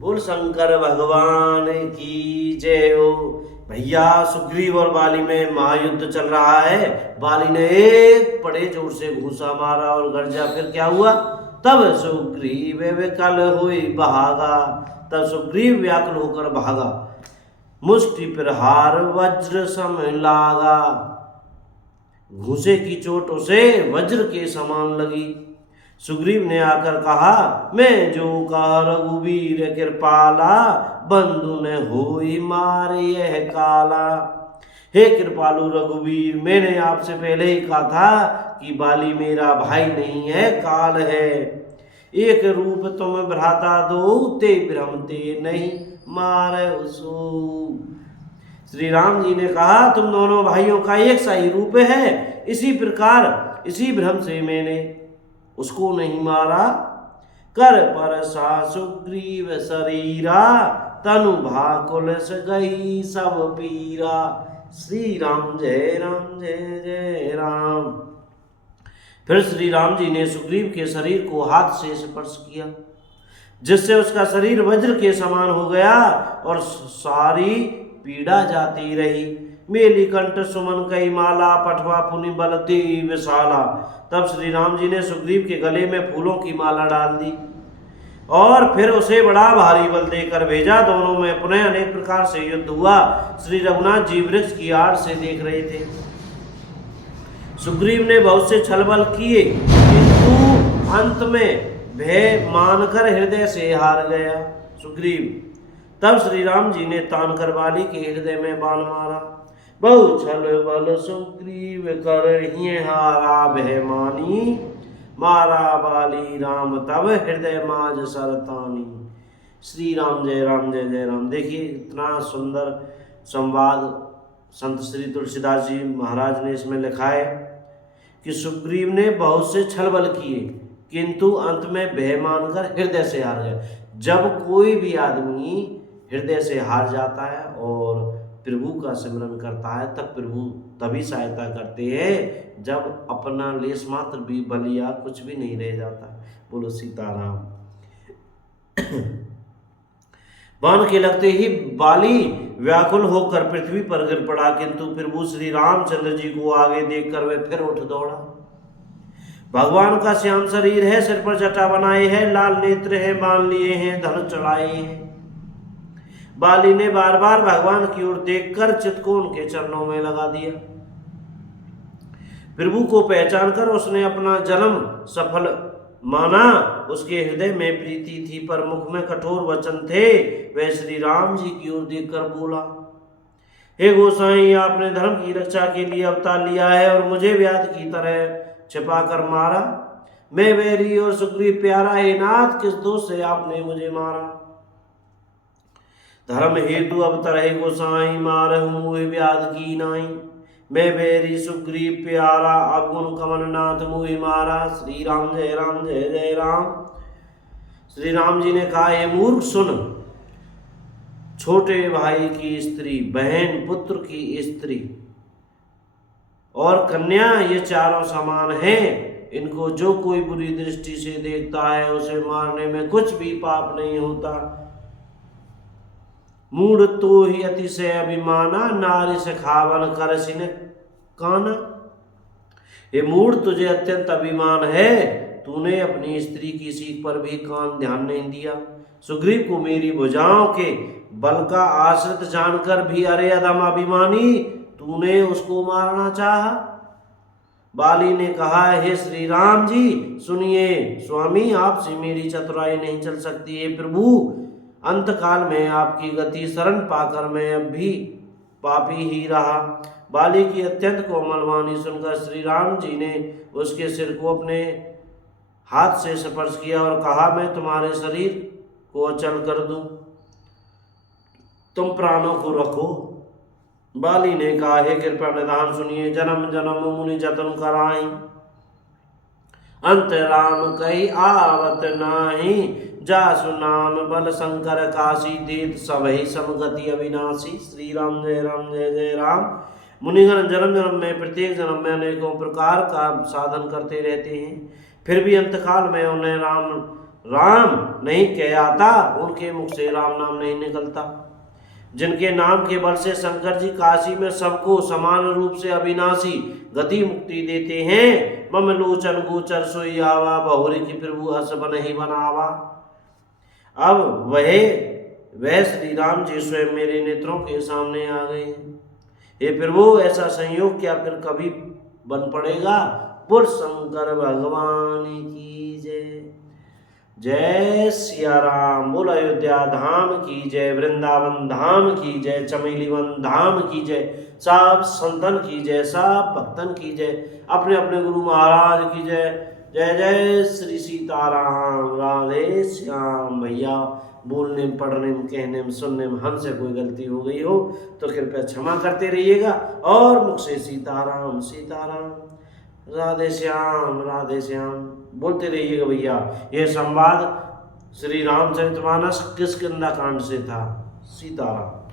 बोल शंकर भगवान की जय हो। भैया सुग्रीव और बाली में महायुद्ध चल रहा है। बाली ने एक बड़े जोर से घूंसा मारा और गरजा। फिर क्या हुआ? तब सुग्रीव विकल हुई भागा। तब सुग्रीव व्याकुल होकर भागा। मुष्टि प्रहार वज्र सम लागा। घूंसे की चोट उसे वज्र के समान लगी। सुग्रीव ने आकर कहा, मैं जो कहा रघुवीर कृपाला, बंधु न होई मार यह काला। हे कृपालु रघुवीर, मैंने आपसे पहले ही कहा था कि बाली मेरा भाई नहीं है, काल है। एक रूप तुम भ्राता दो, ते भ्रमते नहीं मार उसो। श्री राम जी ने कहा, तुम दोनों भाइयों का एक सा ही रूप है, इसी प्रकार इसी भ्रम से मैंने उसको नहीं मारा। कर पर सा सुग्रीव शरीरा, तनु भाकुल गई सब पीरा। श्री राम जय जय जय राम। फिर श्री राम जी ने सुग्रीव के शरीर को हाथ से स्पर्श किया, जिससे उसका शरीर वज्र के समान हो गया और सारी पीड़ा जाती रही। मेली कंठ सुमन कई माला, पठवा पुनि बलती विशाला। तब श्री राम जी ने सुग्रीव के गले में फूलों की माला डाल दी और फिर उसे बड़ा भारी बल देकर भेजा। दोनों में पुनः अनेक प्रकार से युद्ध हुआ। श्री रघुनाथ जी वृक्ष की आड़ से देख रहे थे। सुग्रीव ने बहुत से छल बल किए, किंतु अंत में भय मानकर हृदय से हार गया सुग्रीव। तब श्री राम जी ने तान कर बाली के हृदय में बाण मारा। बहु छल बल सुग्रीव कर ही हारा, भय मानी मारा बाली राम, तब हृदय माज सरतानी। श्री राम जय जय राम। देखिए इतना सुंदर संवाद संत श्री तुलसीदास जी महाराज ने इसमें लिखा है कि सुग्रीव ने बहुत से छल बल किए, किंतु अंत में भय मानकर हृदय से हार गए। जब कोई भी आदमी हृदय से हार जाता है और प्रभु का सिमरन करता है, तब प्रभु तभी सहायता करते हैं जब अपना लेश मात्र भी बल या कुछ भी नहीं रह जाता। बोलो सीताराम। बाण के लगते ही बाली व्याकुल होकर पृथ्वी पर गिर पड़ा, किंतु प्रभु श्री रामचंद्र जी को आगे देखकर वे फिर उठ दौड़ा। भगवान का श्याम शरीर है, सिर पर जटा बनाए है, लाल नेत्र है, बांध लिए हैं, धनुष चढ़ाए हैं। बाली ने बार बार भगवान की ओर देखकर चित्त को उनके चरणों में लगा दिया। प्रभु को पहचान कर उसने अपना जन्म सफल माना। उसके हृदय में प्रीति थी, पर मुख में कठोर वचन थे। वह श्री राम जी की ओर देखकर बोला, हे गोसाई, आपने धर्म की रक्षा के लिए अवतार लिया है और मुझे व्याध की तरह छिपा कर मारा। मैं बैरी और सुग्रीव प्यारा, हे नाथ, किस दोष से आपने मुझे मारा? धर्म हेतु अवतर है गोसाई, मारहु मोहि व्याध की नाई। मैं बैरी सुग्रीव प्यारा, अवगुण कमल नाथ मोहि मारा। श्री राम जय जय राम। श्री राम जी ने कहा, हे मूर्ख सुन, छोटे भाई की स्त्री, बहन पुत्र की स्त्री और कन्या, ये चारों समान हैं। इनको जो कोई बुरी दृष्टि से देखता है, उसे मारने में कुछ भी पाप नहीं होता। मूढ़ तो ही अतिशय अभिमाना, नारी से खावन कर सिन काना। ये मूढ़, तुझे अत्यंत अभिमान है, तूने अपनी स्त्री की सीख पर भी कान ध्यान नहीं दिया। सुग्रीव को मेरी भुजाओं के बल का आश्रित जानकर भी, अरे अधम अभिमानी, तूने उसको मारना चाहा। बाली ने कहा, हे श्री राम जी सुनिए, स्वामी आपसे मेरी चतुराई नहीं चल सकती है। प्रभु, अंतकाल में आपकी गति शरण पाकर मैं अब भी पापी ही रहा। बाली की अत्यंत कोमल वाणी सुनकर श्री राम जी ने उसके सिर को अपने हाथ से स्पर्श किया और कहा, मैं तुम्हारे शरीर को अचल कर दूं, तुम प्राणों को रखो। बाली ने कहा, हे कृपा निधान सुनिए, जन्म जन्म मुनि जतन कराई, अंत राम कही आवत नाही। जासु नाम बल शंकर काशी, देत सबहि समगति अविनाशी। श्री राम जय जय राम। मुनिगण जन्म जन्म में, प्रत्येक जन्म में अनेकों प्रकार का साधन करते रहते हैं, फिर भी अंतकाल में उन्हें राम राम नहीं कह आता, उनके मुख से राम नाम नहीं निकलता। जिनके नाम के बल से शंकर जी काशी में सबको समान रूप से अविनाशी गति मुक्ति देते हैं। मम लोचन गोचर सोई आवा, बहुरी की प्रभु हस बन ही बनावा। अब वह श्री राम जी स्वयं मेरे नेत्रों के सामने आ गए। हे प्रभु, ऐसा संयोग क्या फिर कभी बन पड़ेगा? बोल शंकर भगवान की जय। जय सिया राम। बोल अयोध्या धाम की जय, वृंदावन धाम की जय, चमेलीवन धाम की जय, सब संतन की जय, सब भक्तन की जय, अपने अपने गुरु महाराज की जय। जय जय श्री सीताराम। राधे श्याम। भैया बोलने में, पढ़ने में, कहने में, सुनने में हमसे कोई गलती हो गई हो तो कृपया क्षमा करते रहिएगा, और मुख से सीताराम सीताराम, राधे श्याम बोलते रहिएगा। भैया यह संवाद श्री रामचरितमानस किष्किंधा कांड से था। सीताराम।